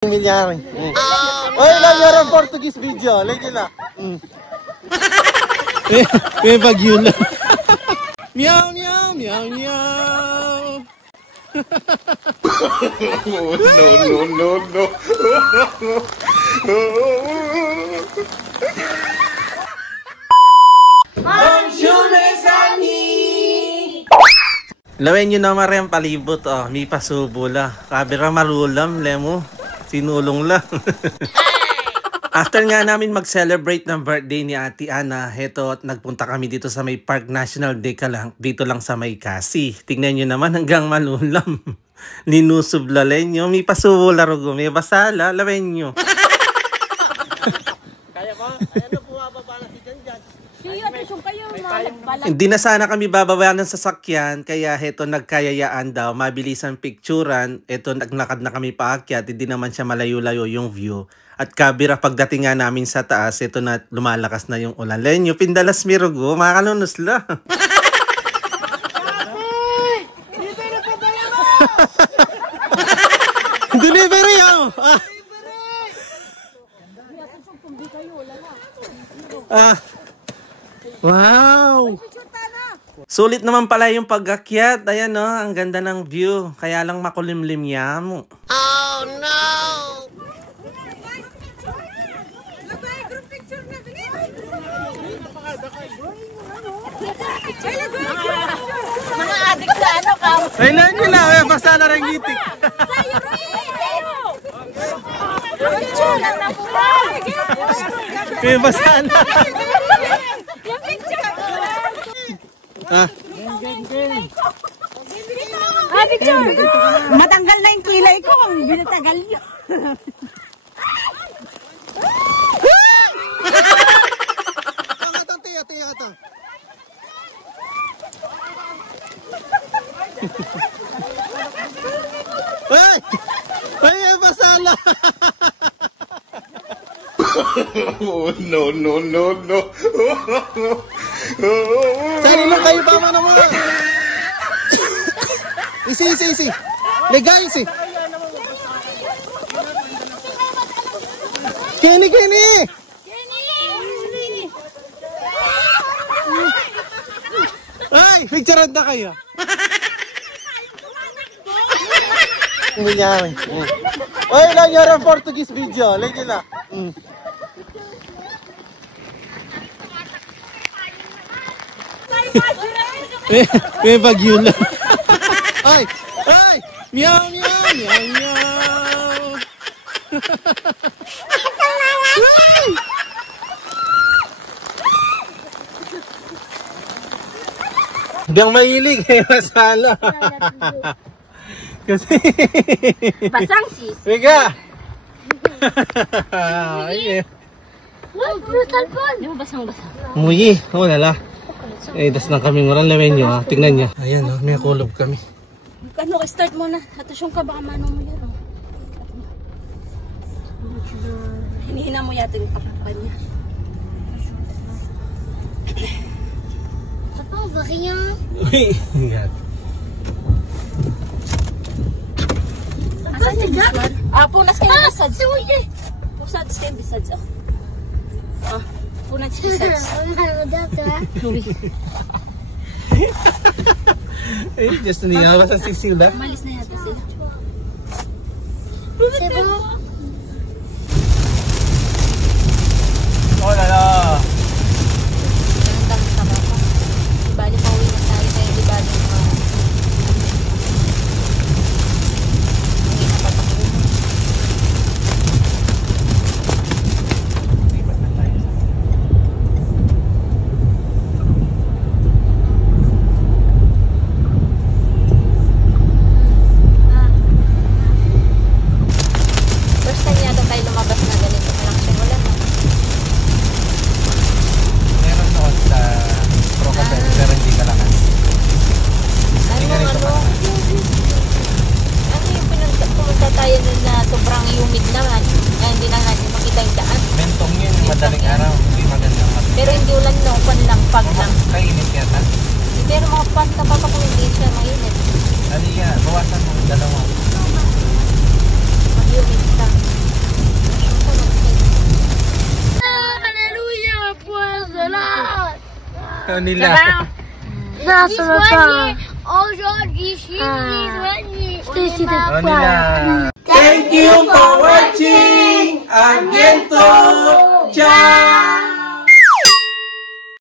Nangyari. Oy, lang Portuguese video. Lagi na. May bagyo na. Meow, meow, meow, meow. No. Lawin nyo naman rin palibot, oh. May pasubo la. Kabira marulam, lemo. Sinulong lang. After nga namin mag-celebrate ng birthday ni Ate Ana, heto at nagpunta kami dito sa may Park National Day ka lang, dito lang sa may Kasi. Tingnan nyo naman hanggang malulam. Linusob lalenyo, may pasubo larugo, may basala, lawin nyo. Kaya ko, ano po mababala si Jan Jan? Hindi na sana kami bababa ng sasakyan, kaya heto nagkayayaan daw, mabilis ang picturean, eto naglakad na kami paakyat, hindi naman siya malayo-layo yung view. At kabira pagdating nga namin sa taas, ito na lumalakas na yung ulan. Lenyo, pindalas mirugo, makakalunos lang. Delivery ako! Wow! Sulit naman pala yung pag-akyat. Ayan no, ang ganda ng view. Kaya lang makulimlim yamo. Oh no! Mga adik sa ano ka? Ay lang nyo lang, basta na rin gitik. Picture lang na po. May basta na. Yung picture. Picture. Matanggal na yung kilay ko kung binatagal nyo. Tiya ka to. Hey! Hey, basala! No. Sali lang kayo pa man mga. Isi. Legay isi. Kini. Ay, picturean na kayo. Nangyari. Oy, lang Portuguese video. Lagi na. May bagyo na. Ay! Meow, meow, meow, meow. Hindi ang mahilig eh, masala. Kasi... Basang sis. Biga! Ay, Uy, puro talpon. Di mo basang-basang? muyi, wala la. Das lang kami nguran lawin nyo ha. Tingnan nyo. Ayan o, may kulob kami. Ano, start mo na. Atusyon ka, baka manong mo yan. Hinihina mo yata yung kapapan niya. Papa, bakit niya? Uy, yan. Asan yung biswar? Punas kayo bisads. Pusads kayo bisads. Punas kayo bisads. Uy. Eh, just niya, basta sisiw lang. Malis na yata sila. Wala la. Ganun sa baka. Di bali pa uwi na tayo kaya di bali pa. Uwi na pa tayo. First time yata tayo lumabas na ganito malakas yung ulan. Meron noon sa Procabel, pero hindi ka lang. Ano yung pumunta tayo nun na sobrang humid naman. Kaya hindi na natin makita yung daan. Mentong yun, madaling araw, hindi magandang mat. Pero hindi ulan no, pan lang, pag lang. Kainit yata. Pero mga pan kapag kung hindi siya mainit. Ano yan, bawasan mo dalawa. Mag-humid ka. Nila. Thank you for watching!